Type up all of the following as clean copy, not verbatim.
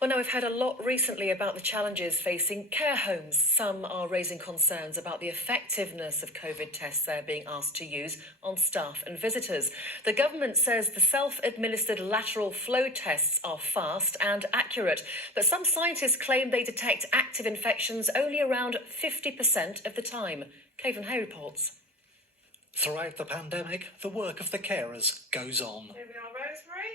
Well, now we've heard a lot recently about the challenges facing care homes. Some are raising concerns about the effectiveness of COVID tests they're being asked to use on staff and visitors. The government says the self-administered lateral flow tests are fast and accurate, but some scientists claim they detect active infections only around 50% of the time. Cavan Hay reports. Throughout the pandemic, the work of the carers goes on. Here we are, Rosemary.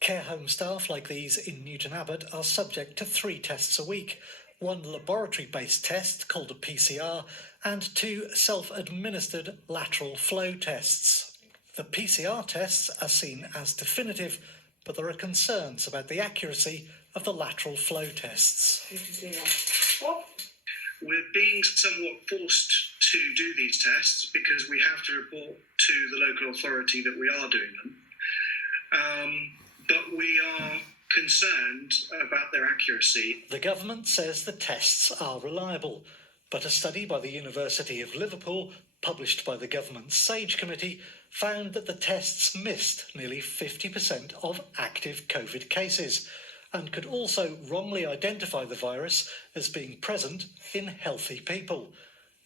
Care home staff like these in Newton Abbot are subject to 3 tests a week, 1 laboratory-based test called a PCR and 2 self-administered lateral flow tests. The PCR tests are seen as definitive, but there are concerns about the accuracy of the lateral flow tests. We're being somewhat forced to do these tests because we have to report to the local authority that we are doing them. But we are concerned about their accuracy. The government says the tests are reliable, but a study by the University of Liverpool, published by the government's SAGE committee, found that the tests missed nearly 50% of active COVID cases and could also wrongly identify the virus as being present in healthy people,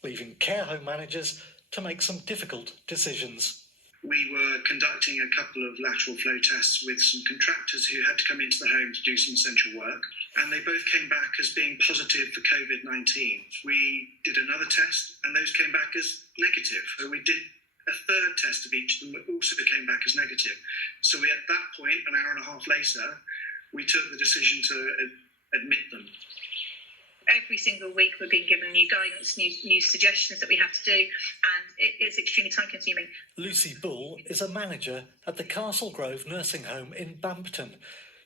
leaving care home managers to make some difficult decisions. We were conducting a couple of lateral flow tests with some contractors who had to come into the home to do some essential work, and they both came back as being positive for COVID-19. We did another test, and those came back as negative. So we did a third test of each of them that also came back as negative. So at that point, an hour and a half later, we took the decision to admit them. Every single week we're being given new guidance, new suggestions that we have to do, and it's extremely time consuming. Lucy Bull is a manager at the Castle Grove nursing home in Bampton.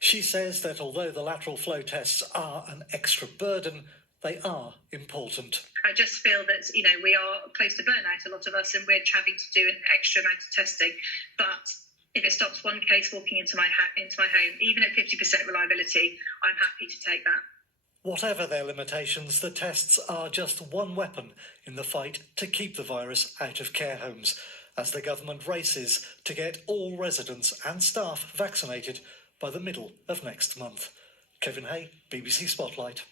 She says that although the lateral flow tests are an extra burden, they are important. I just feel that, we are close to burnout, a lot of us, and we're having to do an extra amount of testing. But if it stops one case walking into my home, even at 50% reliability, I'm happy to take that. Whatever their limitations, the tests are just one weapon in the fight to keep the virus out of care homes, as the government races to get all residents and staff vaccinated by the middle of next month. Cavan Hay, BBC Spotlight.